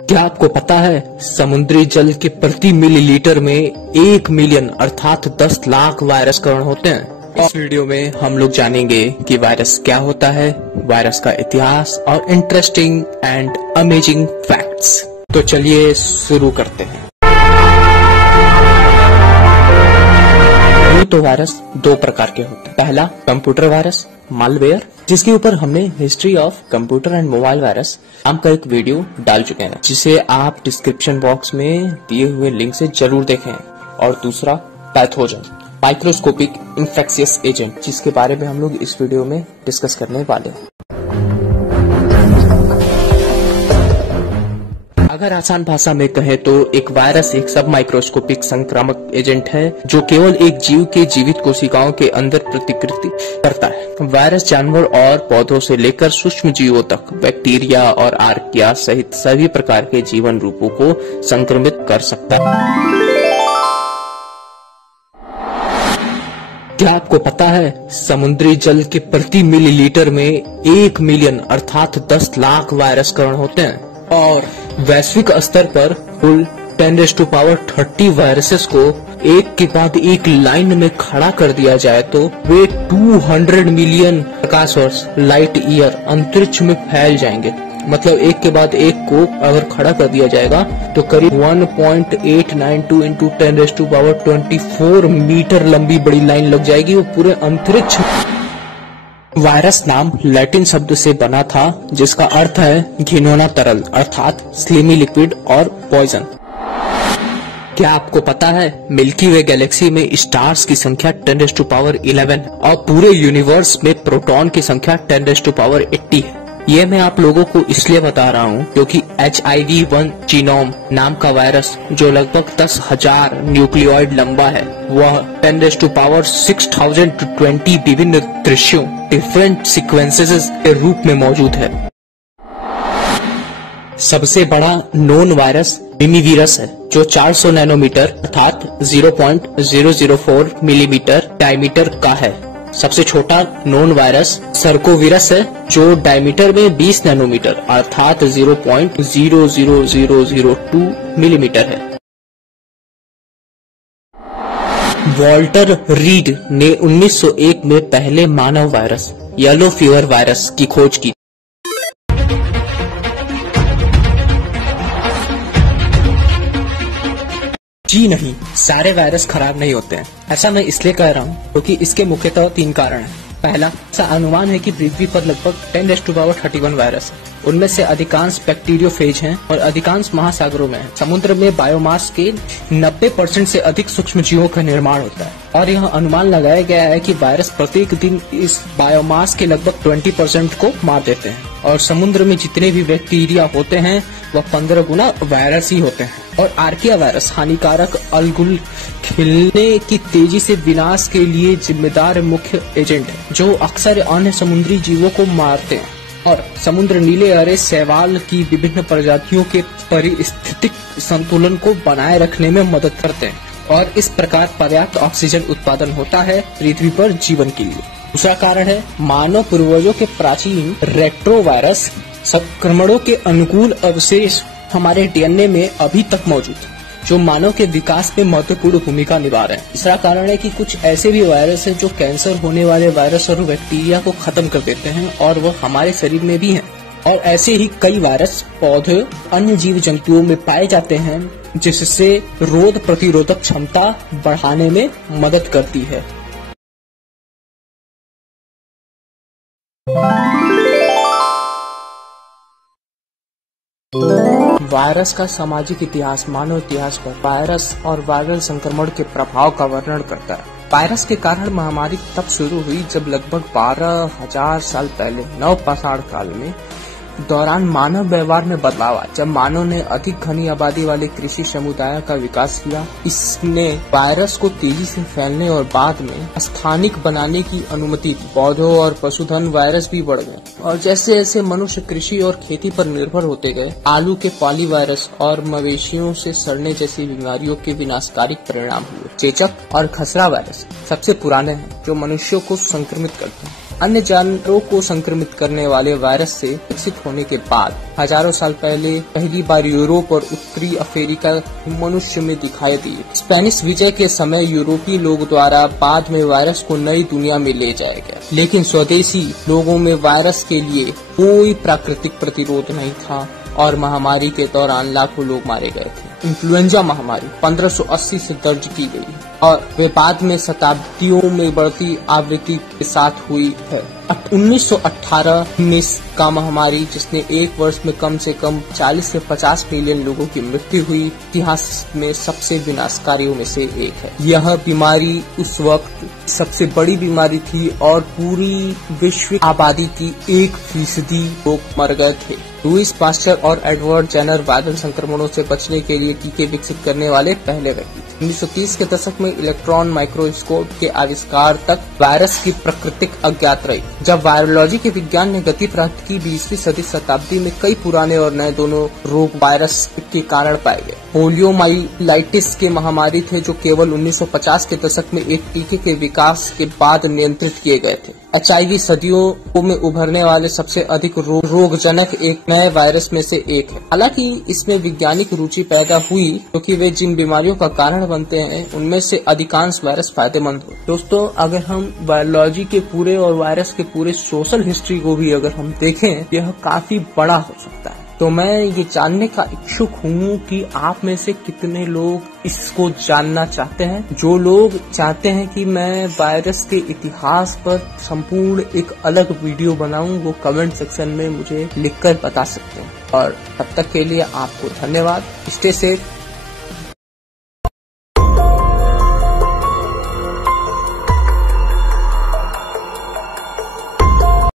क्या आपको पता है समुद्री जल के प्रति मिलीलीटर में 1 मिलियन अर्थात 10 लाख वायरस कण होते हैं। इस वीडियो में हम लोग जानेंगे कि वायरस क्या होता है, वायरस का इतिहास और इंटरेस्टिंग एंड अमेजिंग फैक्ट्स। तो चलिए शुरू करते हैं। तो वायरस दो प्रकार के होते हैं। पहला कंप्यूटर वायरस मालवेयर, जिसके ऊपर हमने history of computer and mobile virus नाम का एक वीडियो डाल चुके हैं, जिसे आप डिस्क्रिप्शन बॉक्स में दिए हुए लिंक से जरूर देखें। और दूसरा पैथोजन माइक्रोस्कोपिक इन्फेक्शियस एजेंट, जिसके बारे में हम लोग इस वीडियो में डिस्कस करने वाले हैं। अगर आसान भाषा में कहें तो एक वायरस एक सब माइक्रोस्कोपिक संक्रामक एजेंट है जो केवल एक जीव के जीवित कोशिकाओं के अंदर प्रतिकृति करता है। वायरस जानवर और पौधों से लेकर सूक्ष्म जीवों तक बैक्टीरिया और आर्किया सहित सभी प्रकार के जीवन रूपों को संक्रमित कर सकता है। क्या आपको पता है समुद्री जल के प्रति मिलीलीटर में 1 मिलियन अर्थात 10 लाख वायरस कण होते हैं और वैश्विक स्तर पर कुल 10⁻30 वायरसेस को एक के बाद एक लाइन में खड़ा कर दिया जाए तो वे 200 मिलियन प्रकाश वर्ष लाइट ईयर अंतरिक्ष में फैल जाएंगे। मतलब एक के बाद एक को अगर खड़ा कर दिया जाएगा तो करीब 1.892 इंटू 10⁻24 मीटर लंबी बड़ी लाइन लग जाएगी। वो पूरे अंतरिक्ष। वायरस नाम लैटिन शब्द से बना था जिसका अर्थ है घिनौना तरल अर्थात स्लिमी लिक्विड और पॉइजन। क्या आपको पता है मिल्की वे गैलेक्सी में स्टार्स की संख्या 10⁻11 और पूरे यूनिवर्स में प्रोटॉन की संख्या 10⁻80 है। ये मैं आप लोगों को इसलिए बता रहा हूँ क्योंकि HIV-1 जीनोम नाम का वायरस जो लगभग 10,000 न्यूक्लियोइड लंबा है, वह 10⁻6020 विभिन्न दृश्यों डिफरेंट सीक्वेंसेस के रूप में मौजूद है। सबसे बड़ा नोन वायरस मिमीवीरस है जो 400 नैनोमीटर अर्थात 0.004 मिलीमीटर डायमीटर का है। सबसे छोटा नोन वायरस सर्कोविरस है जो डायमीटर में 20 नैनोमीटर अर्थात 0.00002 मिलीमीटर है। वॉल्टर रीड ने 1901 में पहले मानव वायरस येलो फीवर वायरस की खोज की। जी नहीं, सारे वायरस खराब नहीं होते हैं। ऐसा मैं इसलिए कह रहा हूँ क्योंकि इसके मुख्यतः 3 कारण हैं। पहला, ऐसा अनुमान है कि पृथ्वी पर लगभग 10⁻31 वायरस है। उनमें से अधिकांश बैक्टीरियोफेज हैं और अधिकांश महासागरों में हैं। समुद्र में बायोमास के 90% से अधिक सूक्ष्म जीवों का निर्माण होता है और यह अनुमान लगाया गया है कि वायरस प्रत्येक दिन इस बायोमास के लगभग 20% को मार देते हैं। और समुद्र में जितने भी बैक्टीरिया होते हैं वह 15 गुना वायरस ही होते हैं। और आर्किया वायरस हानिकारक अलगुल खिलने की तेजी से विनाश के लिए जिम्मेदार मुख्य एजेंट है जो अक्सर अन्य समुद्री जीवों को मारते हैं और समुद्र नीले अरे शैवाल की विभिन्न प्रजातियों के पारिस्थितिक संतुलन को बनाए रखने में मदद करते हैं और इस प्रकार पर्याप्त ऑक्सीजन उत्पादन होता है पृथ्वी पर जीवन के लिए। दूसरा कारण है मानव पूर्वजों के प्राचीन रेट्रोवायरस संक्रमणों के अनुकूल अवशेष हमारे डीएनए में अभी तक मौजूद है जो मानव के विकास में महत्वपूर्ण भूमिका निभा रहे हैं। तीसरा कारण है कि कुछ ऐसे भी वायरस हैं जो कैंसर होने वाले वायरस और बैक्टीरिया को खत्म कर देते हैं और वह हमारे शरीर में भी हैं। और ऐसे ही कई वायरस पौधे अन्य जीव जंतुओं में पाए जाते हैं जिससे रोग प्रतिरोधक क्षमता बढ़ाने में मदद करती है। वायरस का सामाजिक इतिहास मानव इतिहास पर वायरस और वायरल संक्रमण के प्रभाव का वर्णन करता है। वायरस के कारण महामारी तब शुरू हुई जब लगभग 12,000 साल पहले नवपाषाण काल में दौरान मानव व्यवहार में बदलाव आया। जब मानव ने अधिक घनी आबादी वाले कृषि समुदाय का विकास किया, इसने वायरस को तेजी से फैलने और बाद में स्थानिक बनाने की अनुमति दी। पौधों और पशुधन वायरस भी बढ़ गए और जैसे जैसे मनुष्य कृषि और खेती पर निर्भर होते गए, आलू के पॉली वायरस और मवेशियों से सड़ने जैसी बीमारियों के विनाशकारी परिणाम हुए। चेचक और खसरा वायरस सबसे पुराने हैं जो मनुष्यों को संक्रमित करते हैं। अन्य जानवरों को संक्रमित करने वाले वायरस से विकसित होने के बाद हजारों साल पहले पहली बार यूरोप और उत्तरी अफ्रीका मनुष्य में दिखाई दी। स्पेनिश विजय के समय यूरोपीय लोग द्वारा बाद में वायरस को नई दुनिया में ले जाया गया, लेकिन स्वदेशी लोगों में वायरस के लिए कोई प्राकृतिक प्रतिरोध नहीं था और महामारी के दौरान लाखों लोग मारे गए थे। इन्फ्लुएंजा महामारी 1580 से दर्ज की गई और वे बाद में शताब्दियों में बढ़ती आवृत्ति के साथ हुई है। 1918 में का महामारी, जिसने एक वर्ष में कम से कम 40 से 50 मिलियन लोगों की मृत्यु हुई, इतिहास में सबसे विनाशकारियों में से एक है। यह बीमारी उस वक्त सबसे बड़ी बीमारी थी और पूरी विश्व आबादी की 1% लोग मर गए थे। लुईस पास्चर और एडवर्ड जेनर वायरल संक्रमणों से बचने के लिए टीके विकसित करने वाले पहले व्यक्ति थे। 1930 के दशक में इलेक्ट्रॉन माइक्रोस्कोप के आविष्कार तक वायरस की प्रकृति अज्ञात रही। जब वायरोलॉजी के विज्ञान ने गति प्राप्त की, 20वीं सदी शताब्दी में कई पुराने और नए दोनों रोग वायरस के कारण पाए गए। पोलियोमाइलाइटिस के महामारी थे जो केवल 1950 के दशक में एक टीके के विकास के बाद नियंत्रित किए गए थे। HIV सदियों में उभरने वाले सबसे अधिक रोगजनक एक नए वायरस में से एक है। हालांकि इसमें वैज्ञानिक रुचि पैदा हुई क्योंकि वे जिन बीमारियों का कारण बनते हैं उनमें से अधिकांश वायरस फायदेमंद हो। दोस्तों, अगर हम बायोलॉजी के पूरे और वायरस के पूरे सोशल हिस्ट्री को भी अगर हम देखें, यह काफी बड़ा हो सकता है। तो मैं ये जानने का इच्छुक हूँ कि आप में से कितने लोग इसको जानना चाहते हैं। जो लोग चाहते हैं कि मैं वायरस के इतिहास पर संपूर्ण एक अलग वीडियो बनाऊं, वो कमेंट सेक्शन में मुझे लिखकर बता सकते हैं। और तब तक के लिए आपको धन्यवाद। Stay safe.